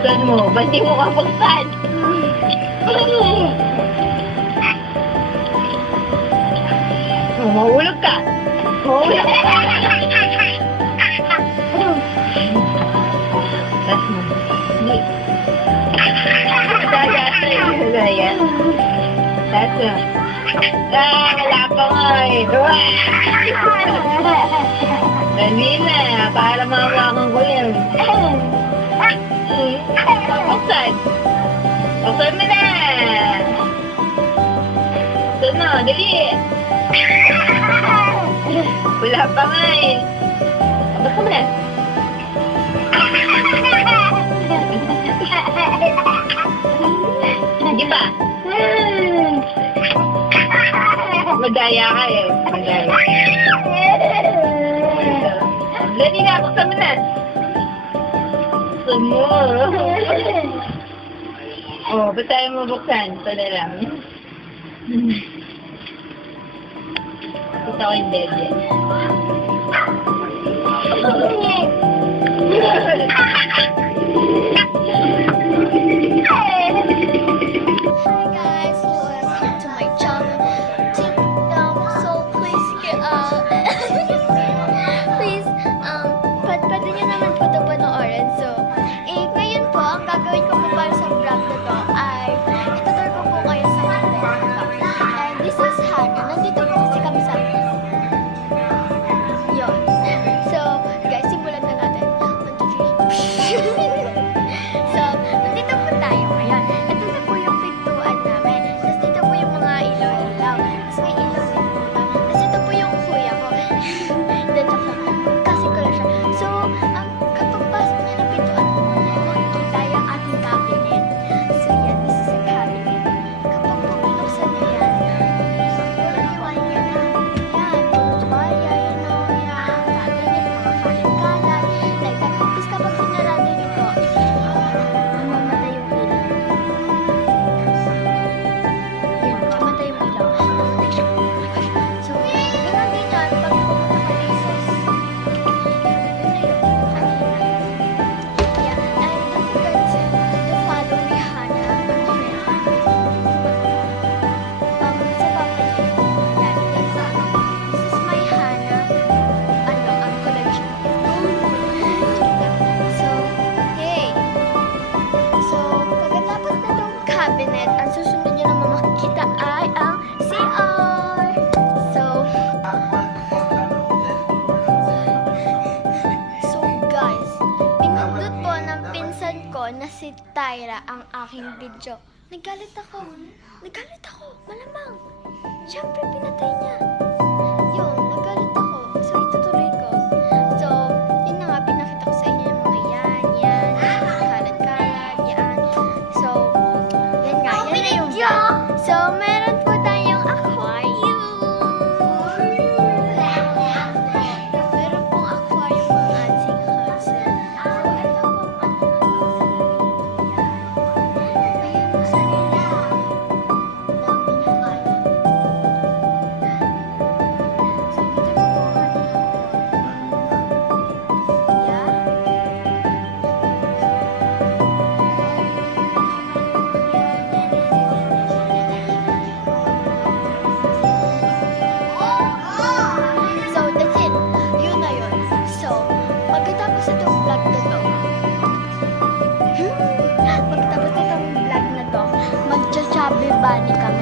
Buksan mo. Ba't di mo ka buksan? Mahulog ka. Mahulog ka. Tas mo. Hindi. Ayan. Tas mo. Wala pa nga eh. Dali na. Para mahawakan ko yan. Buksan. Buksan mo na. Buksan mo. Dali. Wala pa nga eh. Buksan mo na. Di ba? Madaya ka eh. Madaya. Dali na. Buksan mo na. Buksan mo. Oh, ba't tayo mabuksan? Ito na lang. Kita ko yung dede. Hi guys, welcome to my channel. So please please pwede nyo naman po ito panoorin. So, ngayon po, ang gagawin ko po para sa vlog na to ay itutur ko po kayo sa content na to. And this is Hannah. Nandito po kasi kami sa yun. So, guys, simulan na natin. 1, 2, 3. So, nandito po tayo ngayon. Ito na po yung pintuan namin. Tapos dito po yung mga ilaw-ilaw. Tapos may ilaw din po na. Tapos ito po yung kuya ko. Then, kasi ko lang siya. So, kapag pasok na ng pintuan po, makikita yung ating cabinet. So, yan. This is a cabinet. Kapag po binuksan nyo yan, walang yan na. Yan. Puro tuwalya, yan o. Yan. Cabinet, mga kalat-kalat. Like that. Tapos kapag sinarado nyo po, mamatay yung ilaw. Yan, mamatay yung ilaw. Namatay siya. Oh my gosh. So, ganun din yan. Pag pumunta ka dito, yun na yun. Kanina. Yeah, and don't forget to follow Rihanna on Twitter. Sa Papa J. Yan. This is my Hannah. Ang collection. So, hey. So, pagkatapos na itong cabinet, ang susunod nyo naman makikita ay ang CR. So guys, pinundot po ng pinsan ko na si Tyra ang aking video. Nagalit ako. Malamang. Siyempre, pinatay niya. Yun, nagalit ako. So, itutuloy ko. So, yun na nga, pinakita ko sa inyo yung mga yan, kalat-kalat, yan. So, yan nga, yan na yung vlog. So, meron po tayong aquarium. Meron pong aquarium ang ating house. So, ito pong ayun mo sa nila. Dami niya pala. So, dito po ang ating aquarium. Yeah. So, that's it. Yun na yun. So, pagkatapos itong vlog na to, magcha-chubby bunny kami.